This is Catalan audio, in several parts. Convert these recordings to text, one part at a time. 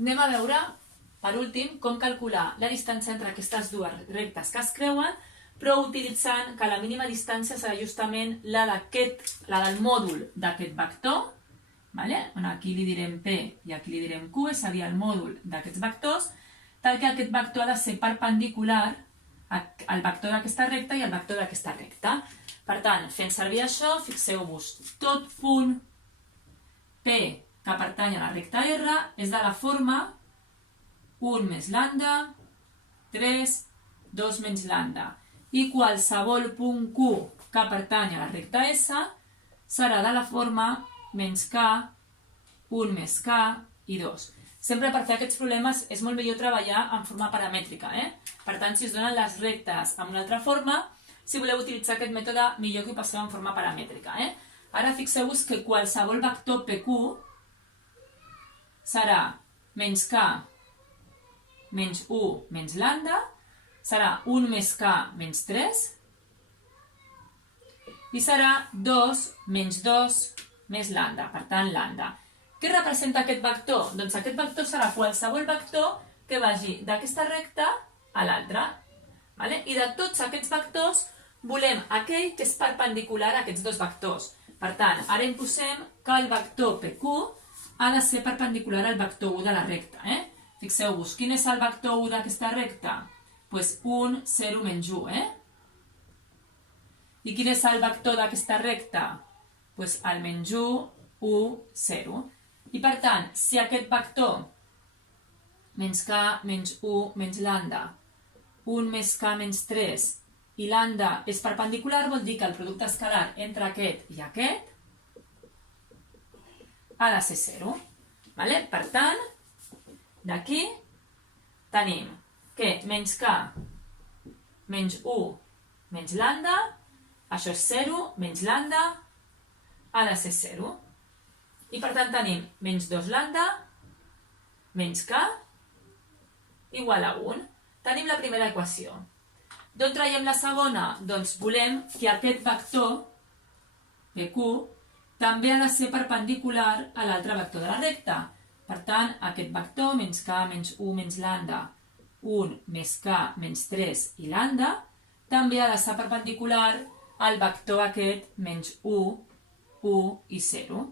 Anem a veure, per últim, com calcular la distància entre aquestes dues rectes que es creuen, però utilitzant que la mínima distància serà justament la del mòdul d'aquest vector, on aquí li direm P i aquí li direm Q, és a dir, el mòdul d'aquests vectors, tal que aquest vector ha de ser perpendicular al vector d'aquesta recta i al vector d'aquesta recta. Per tant, fent servir això, fixeu-vos, tot punt P que pertany a la recta R és de la forma 1 més lambda, 3, 2 menys lambda. I qualsevol punt Q que pertany a la recta S serà de la forma menys K, 1 més K i 2. Sempre per fer aquests problemes és molt millor treballar en forma paramètrica. Per tant, si us donen les rectes amb una altra forma, si voleu utilitzar aquest mètode, millor que ho passeu en forma paramètrica. Ara fixeu-vos que qualsevol vector PQ serà menys K menys 1 menys lambda, serà 1 més K menys 3, i serà 2 menys 2 més lambda, per tant lambda. Què representa aquest vector? Doncs aquest vector serà qualsevol vector que vagi d'aquesta recta a l'altra. I de tots aquests vectors volem aquell que és perpendicular a aquests dos vectors. Per tant, ara imposem que el vector PQ ha de ser perpendicular al vector 1 de la recta. Fixeu-vos, quin és el vector 1 d'aquesta recta? Doncs 1, 0, menys 1. I quin és el vector d'aquesta recta? Doncs el menys 1, 1, 0. I per tant, si aquest vector, menys K, menys 1, menys lambda, 1 més K menys 3, i lambda és perpendicular, vol dir que el producte escalar entre aquest i aquest ha de ser 0. Per tant, d'aquí tenim que menys K menys 1 menys lambda, això és 0, menys lambda ha de ser 0. I per tant tenim menys 2 lambda menys K igual a 1. Tenim la primera equació. D'on traiem la segona? Doncs volem que aquest vector, PQ, també ha de ser perpendicular a l'altre vector de la recta. Per tant, aquest vector, menys K menys 1 menys lambda, 1 més K menys 3 i lambda, també ha de ser perpendicular al vector aquest menys 1, 1 i 0.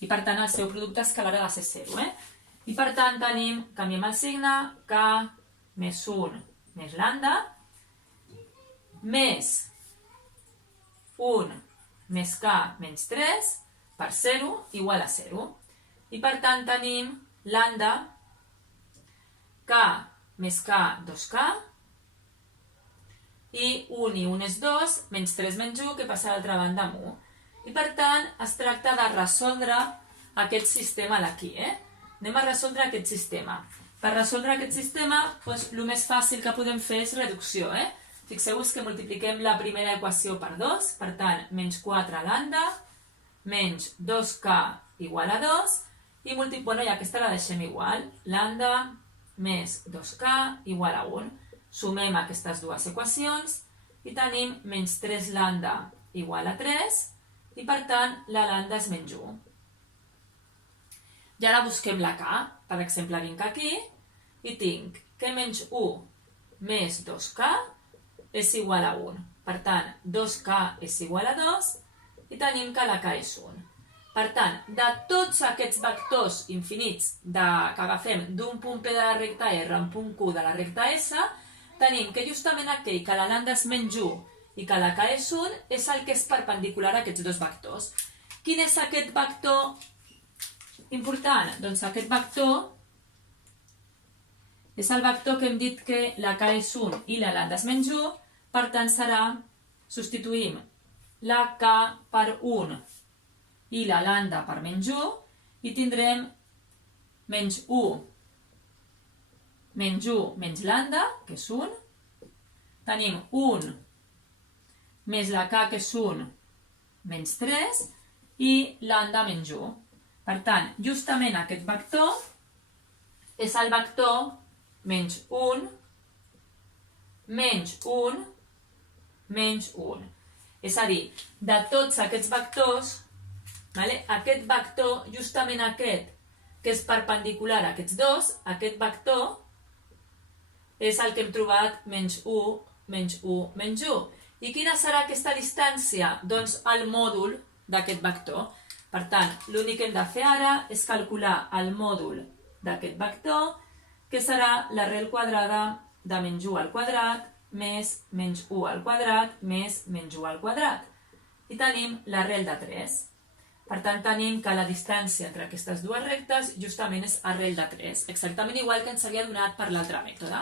I per tant, el seu producte escalar ha de ser 0. I per tant, tenim, canviem el signe, K més 1 més lambda, més 1 més K menys 3 per 0 igual a 0. I per tant tenim lambda K més K 2K i 1 i 1 és 2, menys 3 menys 1, que passa a l'altra banda amb 1. I per tant es tracta de resoldre aquest sistema d'aquí. Anem a resoldre aquest sistema. Per resoldre aquest sistema, el més fàcil que podem fer és reducció. Fixeu-vos que multipliquem la primera equació per 2, per tant, menys 4 lambda, menys 2K igual a 2, i aquesta la deixem igual, lambda més 2K igual a 1. Sumem aquestes dues equacions i tenim menys 3 lambda igual a 3, i per tant, la lambda és menys 1. I ara busquem la K. Per exemple, vinc aquí i tinc que menys 1 més 2K és igual a 1. Per tant, 2K és igual a 2 i tenim que la K és 1. Per tant, de tots aquests vectors infinits que agafem d'un punt P de la recta R a un punt Q de la recta S, tenim que justament aquell que la lambda és menys 1 i que la K és 1 és el que és perpendicular a aquests dos vectors. Quin és aquest vector important? Doncs aquest vector és el vector que hem dit que la K és 1 i la lambda és menys 1, per tant substituïm la K per 1 i la lambda per menys 1 i tindrem menys 1 menys lambda, que és 1, tenim 1 més la K, que és 1, menys 3, i lambda menys 1. Per tant, justament aquest vector és el vector menys 1, menys 1, menys 1. És a dir, de tots aquests vectors, aquest vector, justament aquest, que és perpendicular a aquests dos, aquest vector és el que hem trobat menys 1, menys 1, menys 1. I quina serà aquesta distància? Doncs el mòdul d'aquest vector. Per tant, l'únic que hem de fer ara és calcular el mòdul d'aquest vector, que serà l'arrel quadrada de menys 1 al quadrat més menys 1 al quadrat més menys 1 al quadrat. I tenim l'arrel de 3. Per tant, tenim que la distància entre aquestes dues rectes justament és arrel de 3, exactament igual que ens havia donat per l'altre mètode.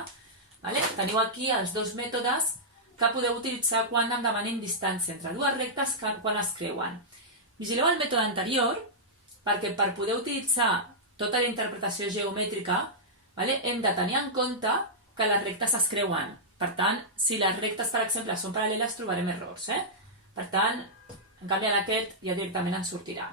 Teniu aquí els dos mètodes que podeu utilitzar quan em demanin distància entre dues rectes quan es creuen. Vigileu el mètode anterior, perquè per poder utilitzar tota la interpretació geomètrica hem de tenir en compte que les rectes es creuen. Per tant, si les rectes, per exemple, són paral·leles, trobarem errors. Per tant, en canvi en aquest ja directament ens sortirà.